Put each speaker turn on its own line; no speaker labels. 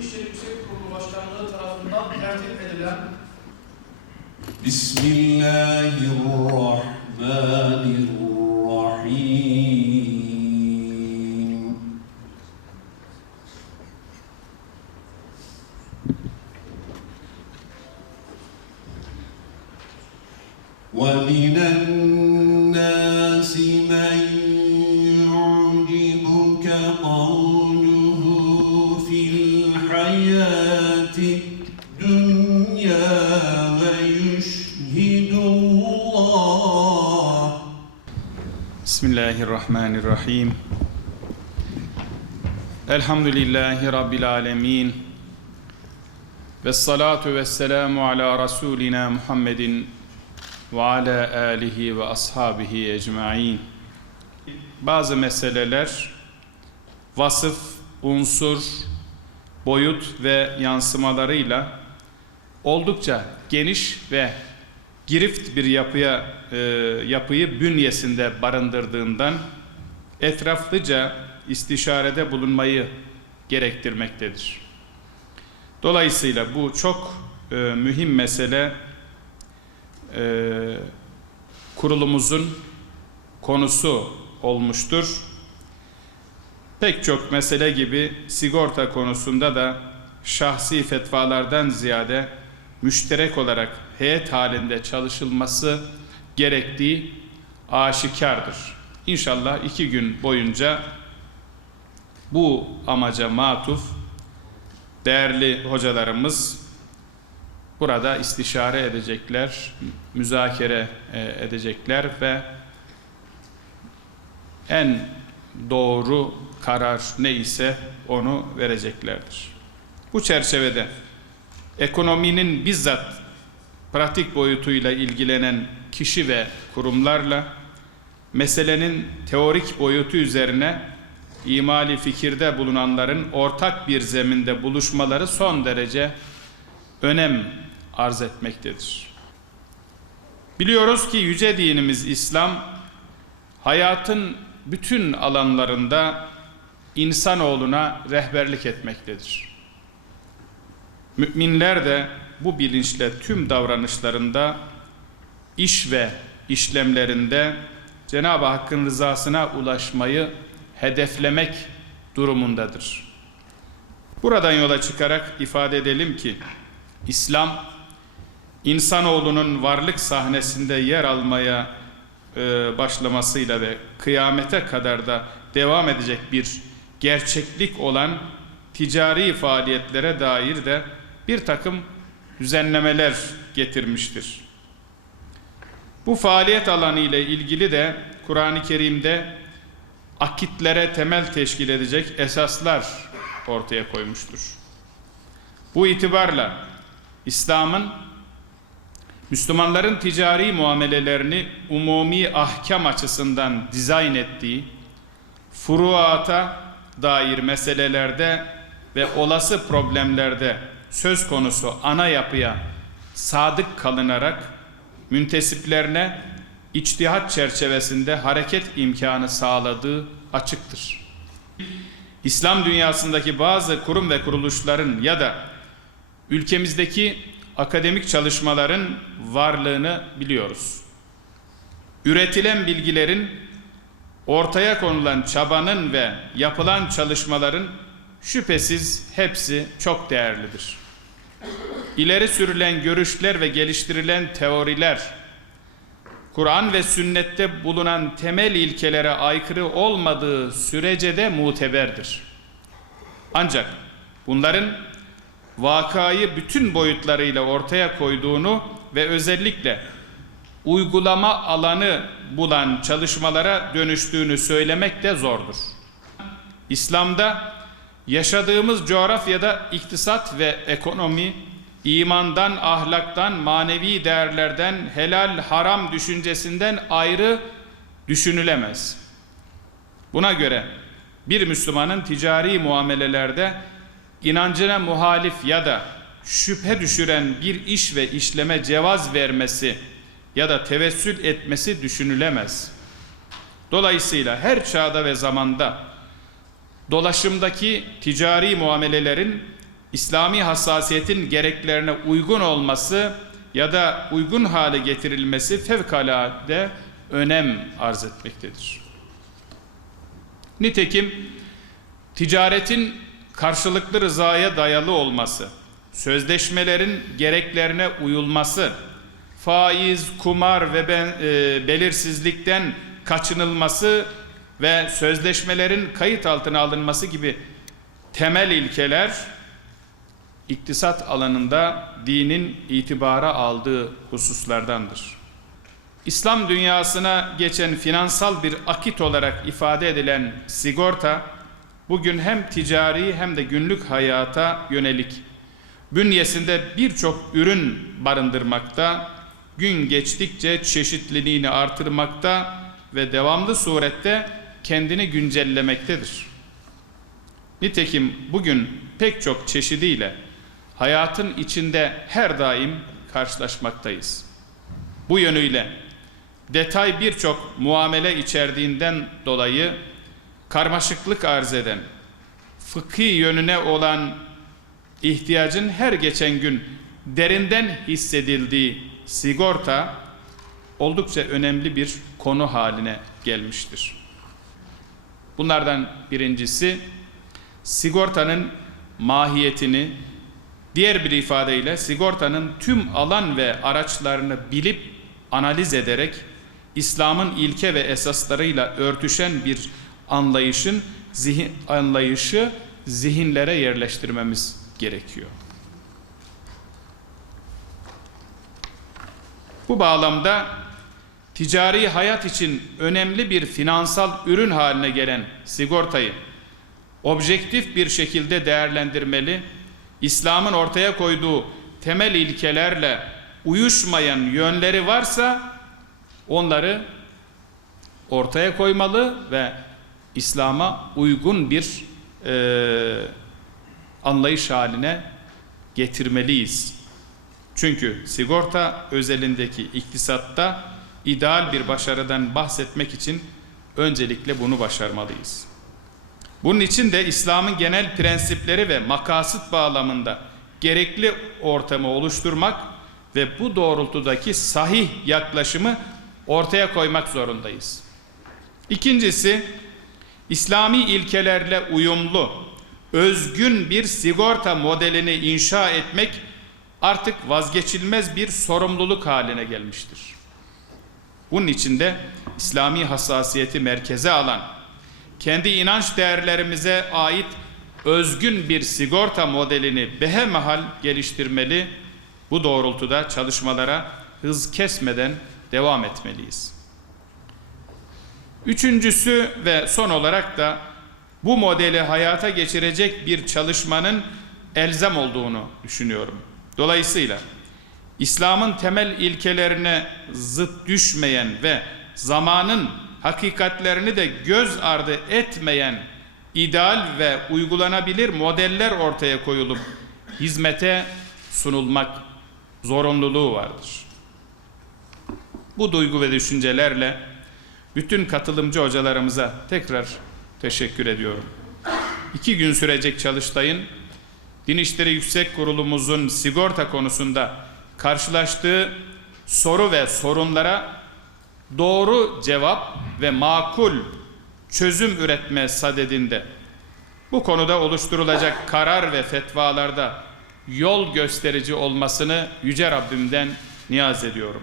İşleri Yüksek Kurulu Başkanlığı tarafından tertip edilen
الرحيم ومن الحياة الدنيا ويشهد الله
Bismillahirrahmanirrahim. Elhamdülillahi Rabbil alemin. Ve salatu ve selamu ala Resulina Muhammedin ve ala alihi ve ashabihi ecmain. Bazı meseleler vasıf, unsur, boyut ve yansımalarıyla oldukça geniş ve girift bir yapıya e, yapıyı bünyesinde barındırdığından etraflıca istişarede bulunmayı gerektirmektedir. Dolayısıyla bu çok e, mühim mesele e, kurulumuzun konusu olmuştur. Pek çok mesele gibi sigorta konusunda da şahsi fetvalardan ziyade müşterek olarak heyet halinde çalışılması gerektiği aşikardır. İnşallah iki gün boyunca bu amaca matuf değerli hocalarımız burada istişare edecekler, müzakere e, edecekler ve en doğru karar neyse onu vereceklerdir. Bu çerçevede ekonominin bizzat pratik boyutuyla ilgilenen kişi ve kurumlarla meselenin teorik boyutu üzerine imali fikirde bulunanların ortak bir zeminde buluşmaları son derece önem arz etmektedir. Biliyoruz ki yüce dinimiz İslam hayatın bütün alanlarında insanoğluna rehberlik etmektedir. Müminler de bu bilinçle tüm davranışlarında, iş ve işlemlerinde Cenab-ı Hakk'ın rızasına ulaşmayı hedeflemek durumundadır. Buradan yola çıkarak ifade edelim ki İslam insanoğlunun varlık sahnesinde yer almaya e, başlamasıyla ve kıyamete kadar da devam edecek bir gerçeklik olan ticari faaliyetlere dair de bir takım düzenlemeler getirmiştir. Bu faaliyet alanı ile ilgili de Kur'an-ı Kerim'de akitlere temel teşkil edecek esaslar ortaya koymuştur. Bu itibarla İslam'ın Müslümanların ticari muamelelerini umumi ahkam açısından dizayn ettiği furuata dair meselelerde ve olası problemlerde söz konusu ana yapıya sadık kalınarak müntesiplerine içtihat çerçevesinde hareket imkanı sağladığı açıktır. İslam dünyasındaki bazı kurum ve kuruluşların ya da ülkemizdeki akademik çalışmaların varlığını biliyoruz. Üretilen bilgilerin ortaya konulan çabanın ve yapılan çalışmaların şüphesiz hepsi çok değerlidir. İleri sürülen görüşler ve geliştirilen teoriler, Kur'an ve sünnette bulunan temel ilkelere aykırı olmadığı sürece de muteberdir. Ancak bunların vakayı bütün boyutlarıyla ortaya koyduğunu ve özellikle uygulama alanı bulan çalışmalara dönüştüğünü söylemek de zordur. İslam'da yaşadığımız coğrafyada iktisat ve ekonomi, imandan, ahlaktan, manevi değerlerden, helal, haram düşüncesinden ayrı düşünülemez. Buna göre bir Müslümanın ticari muamelelerde inancına muhalif ya da şüphe düşüren bir iş ve işleme cevaz vermesi ya da tevessül etmesi düşünülemez. Dolayısıyla her çağda ve zamanda dolaşımdaki ticari muamelelerin İslami hassasiyetin gereklerine uygun olması ya da uygun hale getirilmesi fevkalade önem arz etmektedir. Nitekim ticaretin karşılıklı rızaya dayalı olması, sözleşmelerin gereklerine uyulması, faiz, kumar ve ben, e, belirsizlikten kaçınılması ve sözleşmelerin kayıt altına alınması gibi temel ilkeler iktisat alanında dinin itibara aldığı hususlardandır. İslam dünyasına geçen finansal bir akit olarak ifade edilen sigorta bugün hem ticari hem de günlük hayata yönelik bünyesinde birçok ürün barındırmakta, gün geçtikçe çeşitliliğini artırmakta ve devamlı surette kendini güncellemektedir. Nitekim bugün pek çok çeşidiyle hayatın içinde her daim karşılaşmaktayız. Bu yönüyle detay birçok muamele içerdiğinden dolayı karmaşıklık arz eden, fıkhi yönüne olan ihtiyacın her geçen gün derinden hissedildiği sigorta oldukça önemli bir konu haline gelmiştir. Bunlardan birincisi sigortanın mahiyetini, diğer bir ifadeyle sigortanın tüm alan ve araçlarını bilip analiz ederek İslam'ın ilke ve esaslarıyla örtüşen bir anlayışın zihin, anlayışı zihinlere yerleştirmemiz gerekiyor. Bu bağlamda ticari hayat için önemli bir finansal ürün haline gelen sigortayı objektif bir şekilde değerlendirmeli, İslam'ın ortaya koyduğu temel ilkelerle uyuşmayan yönleri varsa onları ortaya koymalı ve İslam'a uygun bir e, anlayış haline getirmeliyiz. Çünkü sigorta özelindeki iktisatta ideal bir başarıdan bahsetmek için öncelikle bunu başarmalıyız. Bunun için de İslam'ın genel prensipleri ve makasıt bağlamında gerekli ortamı oluşturmak ve bu doğrultudaki sahih yaklaşımı ortaya koymak zorundayız. İkincisi, İslami ilkelerle uyumlu, özgün bir sigorta modelini inşa etmek artık vazgeçilmez bir sorumluluk haline gelmiştir. Bunun için de İslami hassasiyeti merkeze alan, kendi inanç değerlerimize ait özgün bir sigorta modelini behemahal geliştirmeli, bu doğrultuda çalışmalara hız kesmeden devam etmeliyiz. Üçüncüsü ve son olarak da bu modeli hayata geçirecek bir çalışmanın elzem olduğunu düşünüyorum. Dolayısıyla İslam'ın temel ilkelerine zıt düşmeyen ve zamanın hakikatlerini de göz ardı etmeyen ideal ve uygulanabilir modeller ortaya koyulup hizmete sunulmak zorunluluğu vardır. Bu duygu ve düşüncelerle bütün katılımcı hocalarımıza tekrar teşekkür ediyorum. İki gün sürecek çalıştayın Din İşleri Yüksek Kurulumuzun sigorta konusunda karşılaştığı soru ve sorunlara doğru cevap ve makul çözüm üretme sadedinde bu konuda oluşturulacak karar ve fetvalarda yol gösterici olmasını Yüce Rabbimden niyaz ediyorum.